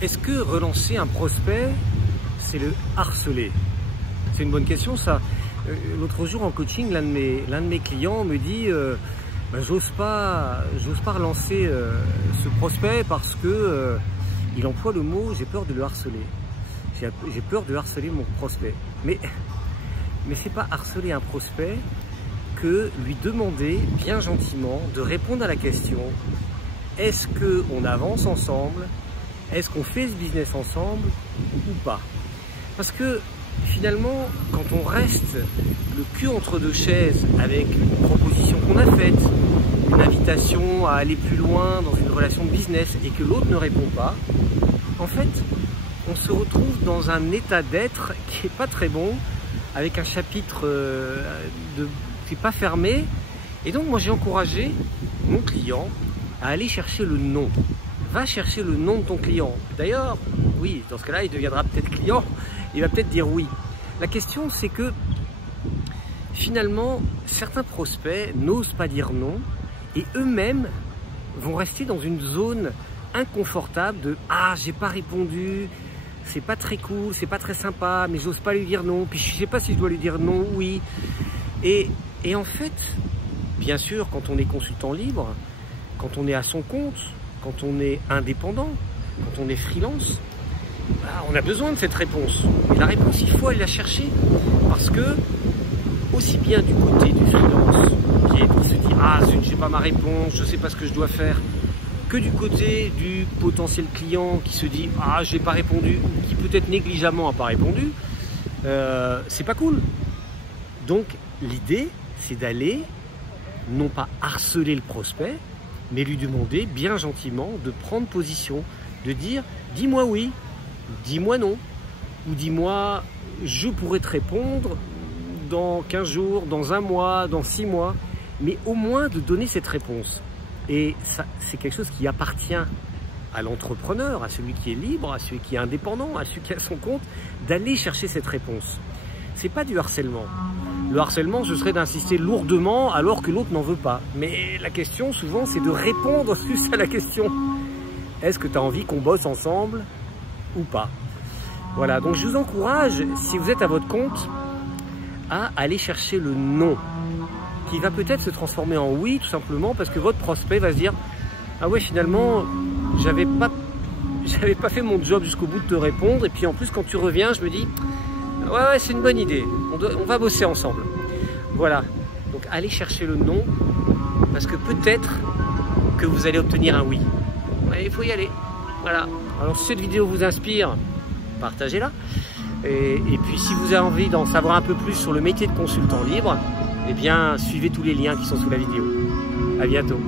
Est-ce que relancer un prospect, c'est le harceler? C'est une bonne question ça. L'autre jour en coaching, l'un de mes clients me dit j'ose pas relancer ce prospect parce que il emploie le mot j'ai peur de le harceler. J'ai peur de harceler mon prospect. Mais c'est pas harceler un prospect que lui demander bien gentiment de répondre à la question: est-ce qu'on avance ensemble? Est-ce qu'on fait ce business ensemble ou pas? Parce que finalement, quand on reste le cul entre deux chaises avec une proposition qu'on a faite, une invitation à aller plus loin dans une relation de business et que l'autre ne répond pas, en fait, on se retrouve dans un état d'être qui n'est pas très bon, avec un chapitre qui n'est pas fermé. Et donc moi j'ai encouragé mon client à aller chercher le nom. Va chercher le nom de ton client. D'ailleurs, oui, dans ce cas-là, il deviendra peut-être client, il va peut-être dire oui. La question, c'est que finalement, certains prospects n'osent pas dire non et eux-mêmes vont rester dans une zone inconfortable de « Ah, j'ai pas répondu, c'est pas très cool, c'est pas très sympa, mais j'ose pas lui dire non, puis je sais pas si je dois lui dire non ou oui. » Et en fait, bien sûr, quand on est consultant libre, quand on est à son compte, quand on est indépendant, quand on est freelance, on a besoin de cette réponse. Et la réponse, il faut aller la chercher. Parce que, aussi bien du côté du freelance, qui se dit « Ah zut, j'ai pas ma réponse, je sais pas ce que je dois faire », que du côté du potentiel client qui se dit « Ah, j'ai pas répondu », qui peut-être négligemment a pas répondu, c'est pas cool. Donc, l'idée, c'est d'aller, non pas harceler le prospect, mais lui demander bien gentiment de prendre position, de dire « dis-moi oui », dis-moi non, ou dis-moi je pourrais te répondre dans 15 jours, dans un mois, dans 6 mois, mais au moins de donner cette réponse. Et ça, c'est quelque chose qui appartient à l'entrepreneur, à celui qui est libre, à celui qui est indépendant, à celui qui a son compte, d'aller chercher cette réponse. C'est pas du harcèlement. Le harcèlement, ce serait d'insister lourdement alors que l'autre n'en veut pas. Mais la question, souvent, c'est de répondre juste à la question. Est-ce que tu as envie qu'on bosse ensemble ou pas? Voilà, donc je vous encourage, si vous êtes à votre compte, à aller chercher le non, qui va peut-être se transformer en oui, tout simplement, parce que votre prospect va se dire « Ah ouais, finalement, j'avais pas fait mon job jusqu'au bout de te répondre, et puis en plus, quand tu reviens, je me dis « Ouais, c'est une bonne idée, on va bosser ensemble. » Voilà, donc allez chercher le non, parce que peut-être que vous allez obtenir un oui. Ouais, il faut y aller. Voilà. Alors si cette vidéo vous inspire, partagez-la. Et puis si vous avez envie d'en savoir un peu plus sur le métier de consultant libre, eh bien suivez tous les liens qui sont sous la vidéo. À bientôt.